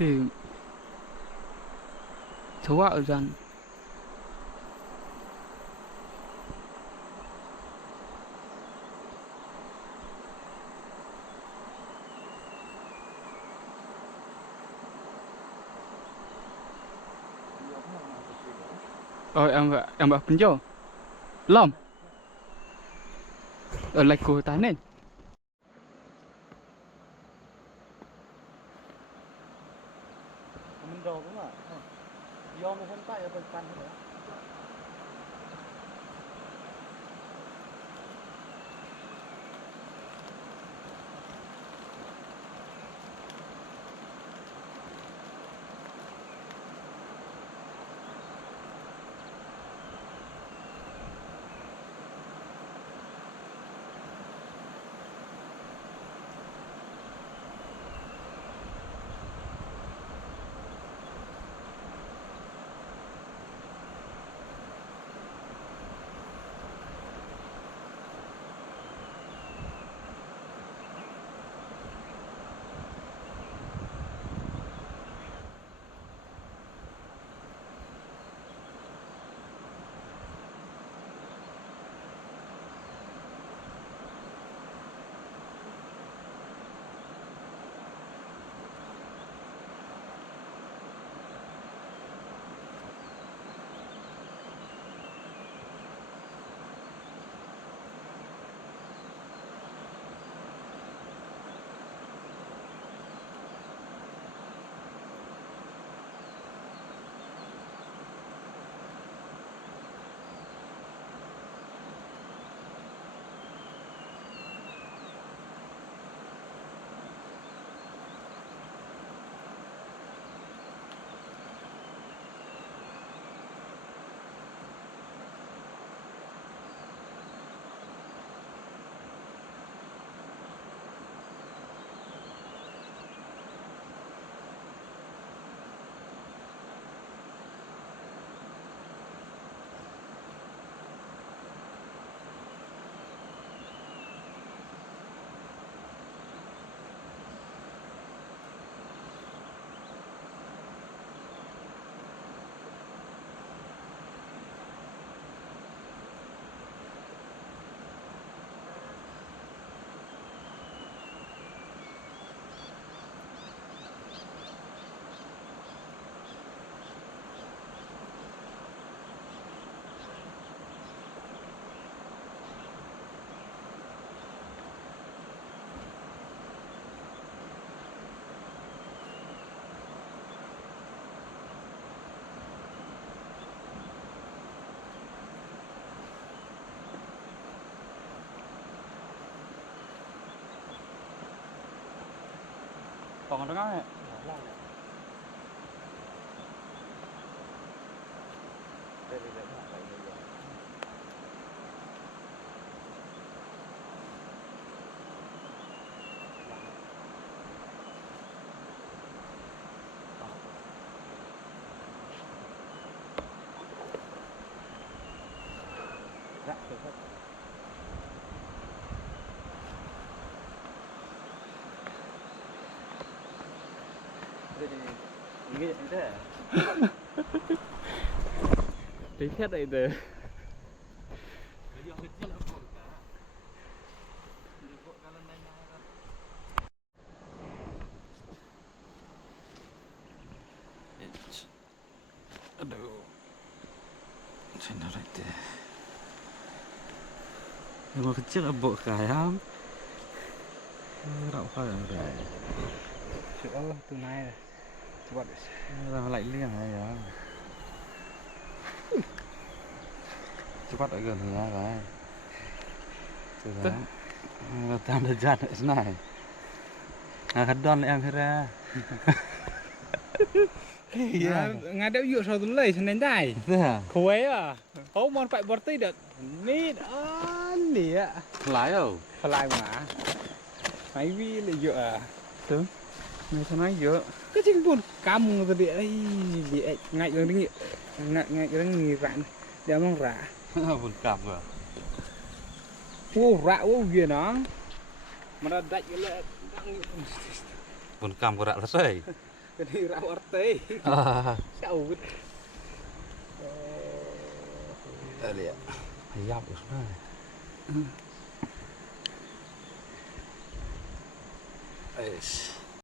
thì thua ở rằng rồi em bảo penjol lom ở lại cô ta nên mình đồ cũng là do một con tay ở bên cạnh nữa. còn nó nói Nghĩ thế. tí thiết đây từ aduh sini deh emang kecil abok kayam rau kaya rồi Sữa từ nay rồi. Coba deh. là lạnh liền này à cepat agak ya cái từ đó tam thời gian thế này khăn đòn em thế ra Ngay đeo dựa sau tụi lấy cho nên đây. thế à Khuấy à. Hố món phải bọt tí được. Mít ơn đi ạ. lái đâu Phải lại mà. Máy vi là dựa à. tướng mày sao nói dựa Cái chính buồn cá mùng rồi bị ngại rồi đi ngại rồi nghỉ rạn để mong rạ buồn cảm rồi ô rạ ô gì nó mà nó đạch lại buồn cảm của rạ rất đấy Kena rawat teh. Jauh gitu. Lihat. Ayam usna. Ais.